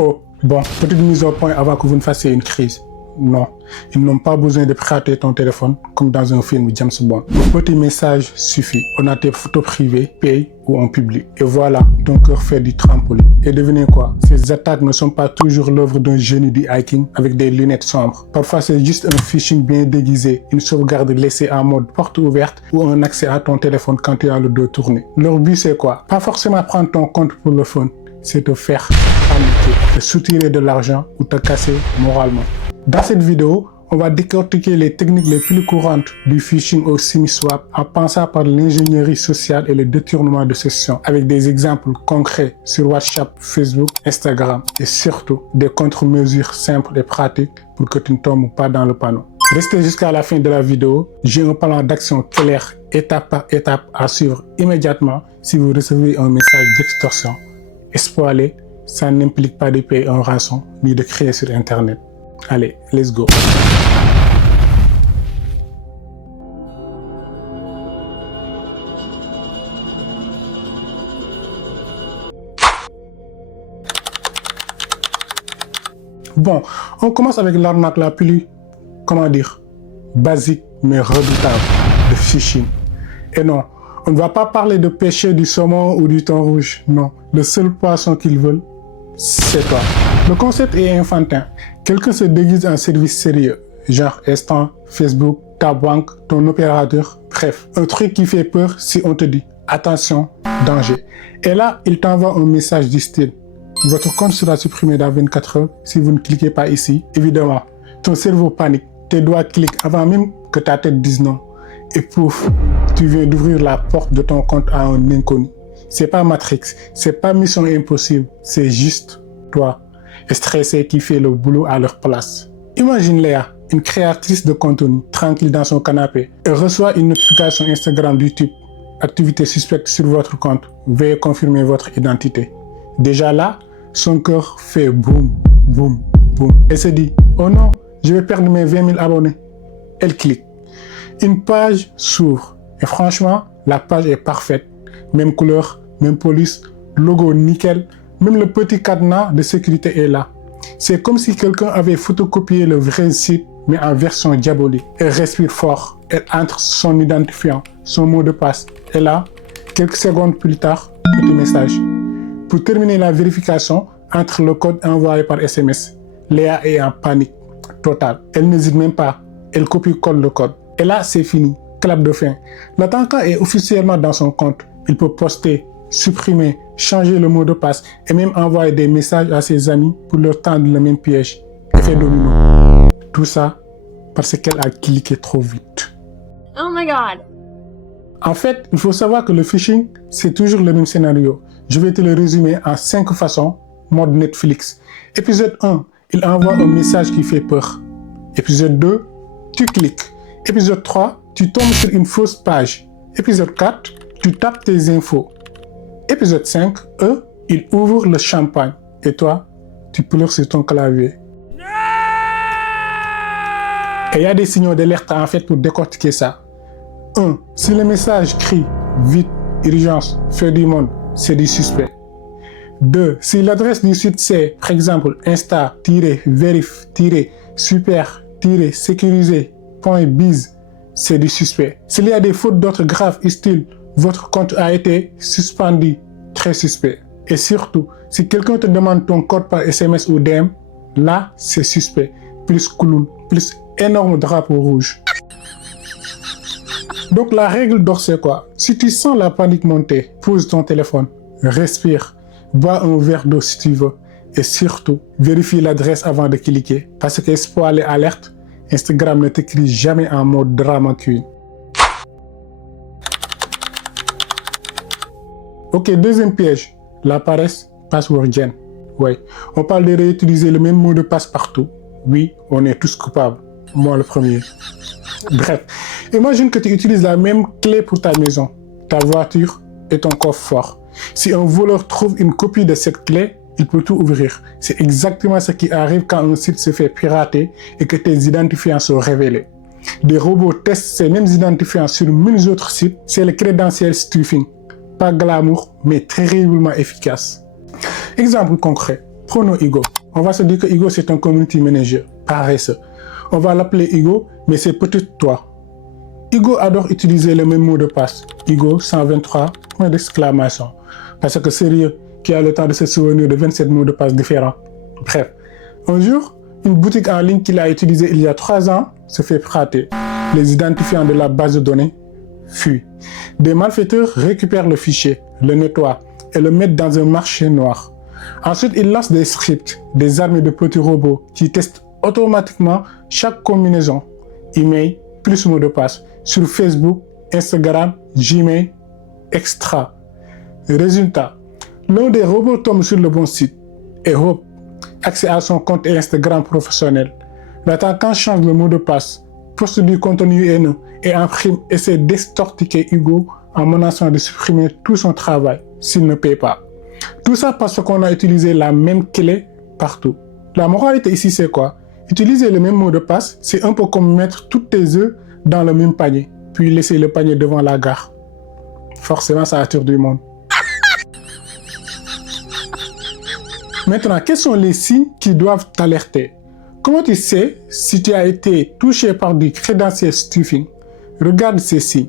Oh, bon, petite mise au point avant que vous ne fassiez une crise. Non, ils n'ont pas besoin de pirater ton téléphone comme dans un film James Bond. Un petit message suffit. On a tes photos privées, paye ou en public. Et voilà, ton cœur fait du trampoline. Et devinez quoi? Ces attaques ne sont pas toujours l'œuvre d'un génie du hacking avec des lunettes sombres. Parfois, c'est juste un phishing bien déguisé, une sauvegarde laissée en mode porte ouverte ou un accès à ton téléphone quand tu as le dos tourné. Leur but, c'est quoi? Pas forcément prendre ton compte pour le fun, c'est te faire paniquer, te soutirer de l'argent ou te casser moralement. Dans cette vidéo, on va décortiquer les techniques les plus courantes du phishing au SIM-swap en passant par l'ingénierie sociale et le détournement de sessions avec des exemples concrets sur WhatsApp, Facebook, Instagram et surtout des contre-mesures simples et pratiques pour que tu ne tombes pas dans le panneau. Restez jusqu'à la fin de la vidéo, j'ai un plan d'action clair étape par étape à suivre immédiatement si vous recevez un message d'extorsion. Spoiler, ça n'implique pas de payer un rançon ni de créer sur Internet. Allez, let's go. Bon, on commence avec l'arnaque la plus, basique mais redoutable, de phishing. Et non, on ne va pas parler de pêcher du saumon ou du thon rouge, non. Le seul poisson qu'ils veulent, c'est toi. Le concept est enfantin. Quelqu'un se déguise en service sérieux, genre Instant, Facebook, ta banque, ton opérateur, bref. Un truc qui fait peur si on te dit « Attention, danger ». Et là, il t'envoie un message du style « Votre compte sera supprimé dans 24 heures si vous ne cliquez pas ici ». Évidemment, ton cerveau panique, tes doigts cliquent avant même que ta tête dise non. Et pouf, tu viens d'ouvrir la porte de ton compte à un inconnu. C'est pas Matrix, c'est pas Mission Impossible, c'est juste toi, stressé qui fait le boulot à leur place. Imagine Léa, une créatrice de contenu, tranquille dans son canapé, et reçoit une notification Instagram du type « Activité suspecte sur votre compte, veuillez confirmer votre identité ». Déjà là, son cœur fait boum, boum, boum. Elle se dit « Oh non, je vais perdre mes 20 000 abonnés ». Elle clique. Une page s'ouvre. Et franchement, la page est parfaite. Même couleur, même police, logo nickel. Même le petit cadenas de sécurité est là. C'est comme si quelqu'un avait photocopié le vrai site, mais en version diabolique. Elle respire fort. Elle entre son identifiant, son mot de passe. Et là, quelques secondes plus tard, petit message. Pour terminer la vérification, entre le code envoyé par SMS. Léa est en panique totale. Elle n'hésite même pas. Elle copie-colle le code. Et là, c'est fini. Clap de fin. L'attaquant est officiellement dans son compte. Il peut poster, supprimer, changer le mot de passe et même envoyer des messages à ses amis pour leur tendre le même piège. Effet domino. Tout ça parce qu'elle a cliqué trop vite. Oh my god. En fait, il faut savoir que le phishing, c'est toujours le même scénario. Je vais te le résumer en 5 façons, mode Netflix. Épisode 1, il envoie un message qui fait peur. Épisode 2, tu cliques. Épisode 3, tu tombes sur une fausse page. Épisode 4, tu tapes tes infos. Épisode 5, il ouvre le champagne. Et toi, tu pleures sur ton clavier. Et il y a des signaux d'alerte en fait pour décortiquer ça. 1. Si le message crie vite, urgence, feu du monde, c'est du suspect. 2. Si l'adresse du site c'est, par exemple, insta-verif-super-sécurisé.biz, c'est du suspect. S'il y a des fautes d'orthographe style votre compte a été suspendu, très suspect. Et surtout, si quelqu'un te demande ton code par SMS ou DM, là, c'est suspect. Plus clown, plus énorme drapeau rouge. Donc la règle d'or c'est quoi? Si tu sens la panique monter, pose ton téléphone, respire, bois un verre d'eau si tu veux. Et surtout, vérifie l'adresse avant de cliquer. Parce que spoiler alerte, Instagram ne t'écrit jamais en mode drama queen. Ok, deuxième piège, la paresse password gen. Ouais, on parle de réutiliser le même mot de passe partout. Oui, on est tous coupables. Moi le premier. Bref, imagine que tu utilises la même clé pour ta maison, ta voiture et ton coffre-fort. Si un voleur trouve une copie de cette clé, il peut tout ouvrir. C'est exactement ce qui arrive quand un site se fait pirater et que tes identifiants sont révélés. Des robots testent ces mêmes identifiants sur 1000 autres sites. C'est le credential stuffing. Pas glamour, mais terriblement efficace. Exemple concret. Prenons Hugo. On va se dire que Hugo, c'est un community manager, paresseux. On va l'appeler Hugo, mais c'est peut-être toi. Hugo adore utiliser le même mot de passe. Hugo 123, point d'exclamation. Parce que sérieux, qui a le temps de se souvenir de 27 mots de passe différents. Bref, un jour, une boutique en ligne qu'il a utilisée il y a 3 ans se fait pirater. Les identifiants de la base de données fuient. Des malfaiteurs récupèrent le fichier, le nettoient et le mettent dans un marché noir. Ensuite, ils lancent des scripts, des armées de petits robots qui testent automatiquement chaque combinaison, email plus mot de passe, sur Facebook, Instagram, Gmail, extra. Résultat, l'un des robots tombe sur le bon site et hop, accès à son compte Instagram professionnel. L'attaquant change le mot de passe, poste du contenu haineux et imprime essaie d'extorquer Hugo en menaçant de supprimer tout son travail s'il ne paye pas. Tout ça parce qu'on a utilisé la même clé partout. La moralité ici c'est quoi? Utiliser le même mot de passe, c'est un peu comme mettre tous tes œufs dans le même panier, puis laisser le panier devant la gare. Forcément, ça attire du monde. Maintenant, quels sont les signes qui doivent t'alerter? Comment tu sais si tu as été touché par du credential stuffing? Regarde ces signes.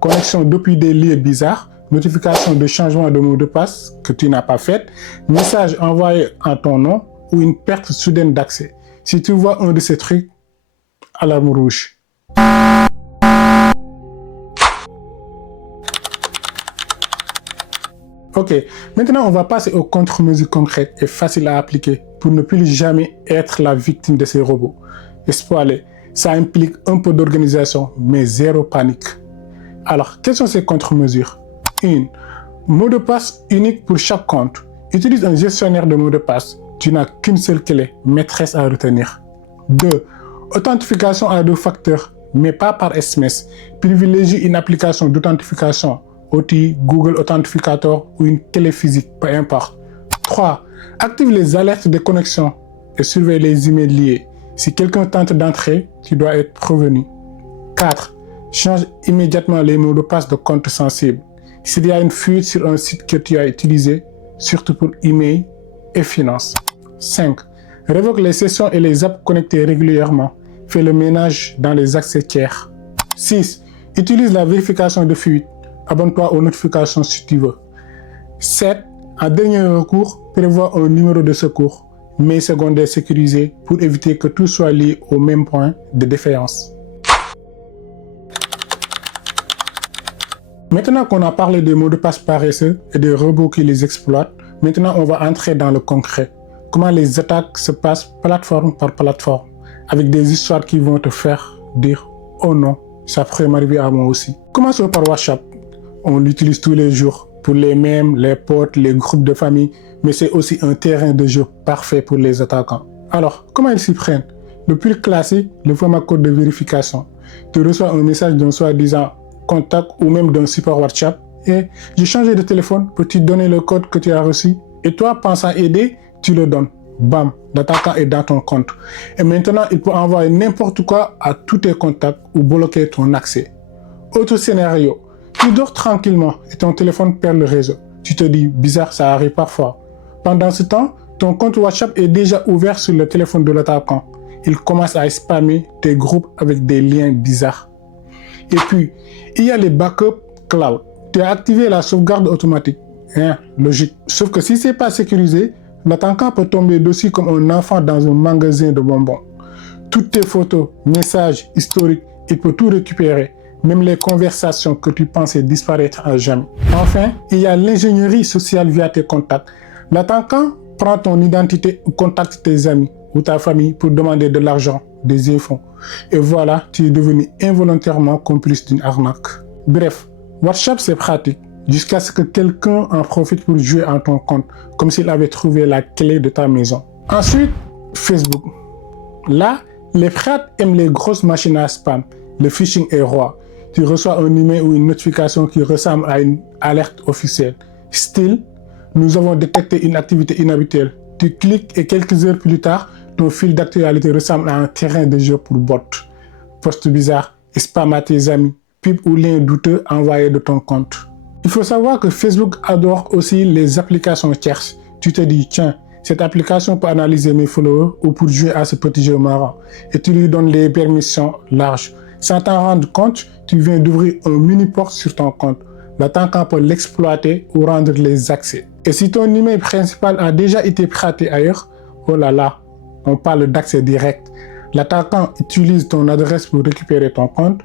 Connexion depuis des lieux bizarres, notification de changement de mot de passe que tu n'as pas fait, message envoyé en ton nom ou une perte soudaine d'accès. Si tu vois un de ces trucs, alarme rouge. Ok, maintenant on va passer aux contre-mesures concrètes et faciles à appliquer pour ne plus jamais être la victime de ces robots. Spoiler, ça implique un peu d'organisation, mais zéro panique. Alors, quelles sont ces contre-mesures? 1. Mot de passe unique pour chaque compte. Utilise un gestionnaire de mots de passe. Tu n'as qu'une seule clé, maîtresse à retenir. 2. Authentification à 2 facteurs, mais pas par SMS. Privilégie une application d'authentification, OTI, Google Authentificator ou une clé physique, peu importe. 3. Active les alertes de connexion et surveille les emails liés. Si quelqu'un tente d'entrer, tu dois être prévenu. 4. Change immédiatement les mots de passe de compte sensibles. S'il y a une fuite sur un site que tu as utilisé, surtout pour email et finances. 5. Révoque les sessions et les apps connectées régulièrement. Fais le ménage dans les accès tiers. 6. Utilise la vérification de fuite. Abonne-toi aux notifications si tu veux. 7. En dernier recours, prévois un numéro de secours, mais secondaire sécurisé pour éviter que tout soit lié au même point de défaillance. Maintenant qu'on a parlé des mots de passe paresseux et des robots qui les exploitent, maintenant on va entrer dans le concret. Comment les attaques se passent plateforme par plateforme, avec des histoires qui vont te faire dire « Oh non, ça pourrait m'arriver à moi aussi ». Commençons par WhatsApp. On l'utilise tous les jours pour les mèmes, les potes, les groupes de famille, mais c'est aussi un terrain de jeu parfait pour les attaquants. Alors, comment ils s'y prennent? Le plus classique, le format code de vérification. Tu reçois un message d'un soi-disant contact ou même d'un support WhatsApp et « J'ai changé de téléphone, peux-tu donner le code que tu as reçu ?» Et toi, pensant aider, tu le donnes. Bam, l'attaquant est dans ton compte. Et maintenant, il peut envoyer n'importe quoi à tous tes contacts ou bloquer ton accès. Autre scénario, tu dors tranquillement et ton téléphone perd le réseau. Tu te dis, bizarre, ça arrive parfois. Pendant ce temps, ton compte WhatsApp est déjà ouvert sur le téléphone de l'attaquant. Il commence à spammer tes groupes avec des liens bizarres. Et puis, il y a les backups cloud. Tu as activé la sauvegarde automatique. Logique. Sauf que si ce n'est pas sécurisé, l'attaquant peut tomber dessus comme un enfant dans un magasin de bonbons. Toutes tes photos, messages, historiques, il peut tout récupérer. Même les conversations que tu pensais disparaître à jamais. Enfin, il y a l'ingénierie sociale via tes contacts. L'attaquant prend ton identité ou contacte tes amis ou ta famille pour demander de l'argent, des infos. Et voilà, tu es devenu involontairement complice d'une arnaque. Bref, WhatsApp c'est pratique, jusqu'à ce que quelqu'un en profite pour jouer en ton compte, comme s'il avait trouvé la clé de ta maison. Ensuite, Facebook. Là, les pirates aiment les grosses machines à spam. Le phishing est roi. Tu reçois un email ou une notification qui ressemble à une alerte officielle. Style, nous avons détecté une activité inhabituelle. Tu cliques et quelques heures plus tard, ton fil d'actualité ressemble à un terrain de jeu pour bots. Post bizarre, spam à tes amis, pub ou lien douteux envoyés de ton compte. Il faut savoir que Facebook adore aussi les applications tierces. Tu te dis, tiens, Cette application peut analyser mes followers ou pour jouer à ce petit jeu marrant. Et tu lui donnes des permissions larges. Sans t'en rendre compte, tu viens d'ouvrir un mini-port sur ton compte. L'attaquant peut l'exploiter ou rendre les accès. Et si ton email principal a déjà été piraté ailleurs, oh là là, on parle d'accès direct. L'attaquant utilise ton adresse pour récupérer ton compte.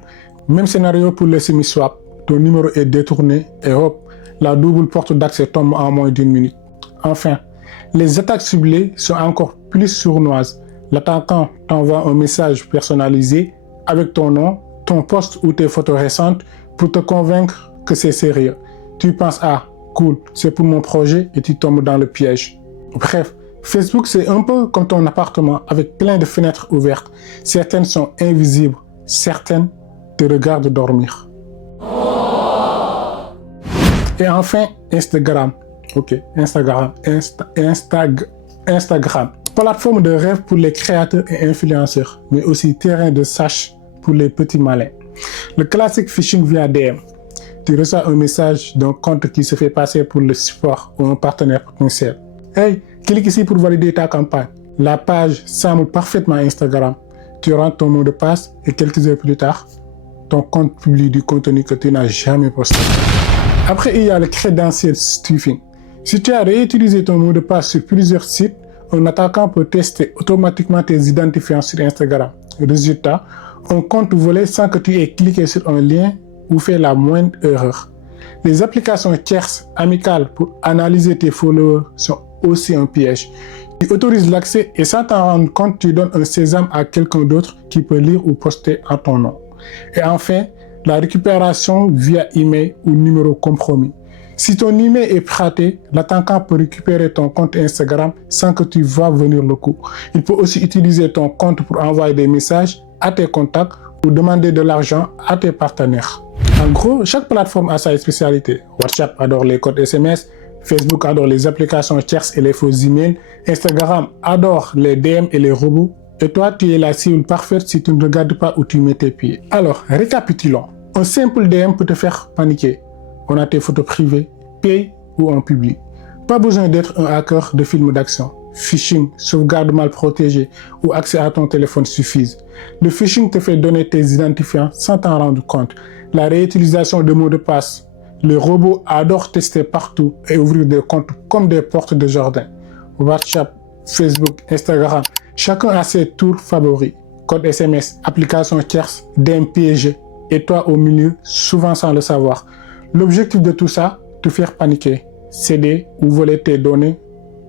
Même scénario pour le semi-swap. Ton numéro est détourné et hop, la double porte d'accès tombe en moins d'1 minute. Enfin, les attaques ciblées sont encore plus sournoises. L'attaquant t'envoie un message personnalisé avec ton nom, ton post ou tes photos récentes pour te convaincre que c'est sérieux. Tu penses, ah, cool, c'est pour mon projet et tu tombes dans le piège. Bref, Facebook c'est un peu comme ton appartement avec plein de fenêtres ouvertes. Certaines sont invisibles, certaines te regardent dormir. Et enfin, Instagram. Ok, Instagram. Instagram. Plateforme de rêve pour les créateurs et influenceurs, mais aussi terrain de sèche pour les petits malins. Le classique phishing via DM. Tu reçois un message d'un compte qui se fait passer pour le support ou un partenaire potentiel. Hey, clique ici pour valider ta campagne. La page semble parfaitement Instagram. Tu rentres ton mot de passe et quelques heures plus tard, ton compte publie du contenu que tu n'as jamais posté. Après, il y a le credential stuffing. Si tu as réutilisé ton mot de passe sur plusieurs sites, un attaquant peut tester automatiquement tes identifiants sur Instagram. Résultat, un compte volé sans que tu aies cliqué sur un lien ou fait la moindre erreur. Les applications tierces amicales pour analyser tes followers sont aussi un piège. Tu autorises l'accès et sans t'en rendre compte, tu donnes un sésame à quelqu'un d'autre qui peut lire ou poster en ton nom. Et enfin, la récupération via email ou numéro compromis. Si ton email est piraté, l'attaquant peut récupérer ton compte Instagram sans que tu vois venir le coup. Il peut aussi utiliser ton compte pour envoyer des messages à tes contacts ou demander de l'argent à tes partenaires. En gros, chaque plateforme a sa spécialité. WhatsApp adore les codes SMS, Facebook adore les applications tierces et les faux emails, Instagram adore les DM et les robots. Et toi, tu es la cible parfaite si tu ne regardes pas où tu mets tes pieds. Alors, récapitulons. Un simple DM peut te faire paniquer. On a tes photos privées, paye ou en public. Pas besoin d'être un hacker de films d'action. Phishing, sauvegarde mal protégée ou accès à ton téléphone suffisent. Le phishing te fait donner tes identifiants sans t'en rendre compte. La réutilisation de mots de passe. Les robots adorent tester partout et ouvrir des comptes comme des portes de jardin. WhatsApp, Facebook, Instagram. Chacun a ses tours favoris. Code SMS, applications tierces, DM piégés. Et toi au milieu, souvent sans le savoir. L'objectif de tout ça, te faire paniquer, céder ou voler tes données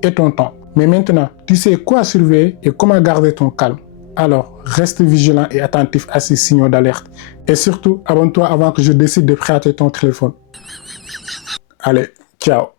et ton temps. Mais maintenant, tu sais quoi surveiller et comment garder ton calme. Alors, reste vigilant et attentif à ces signaux d'alerte. Et surtout, abonne-toi avant que je décide de pirater ton téléphone. Allez, ciao.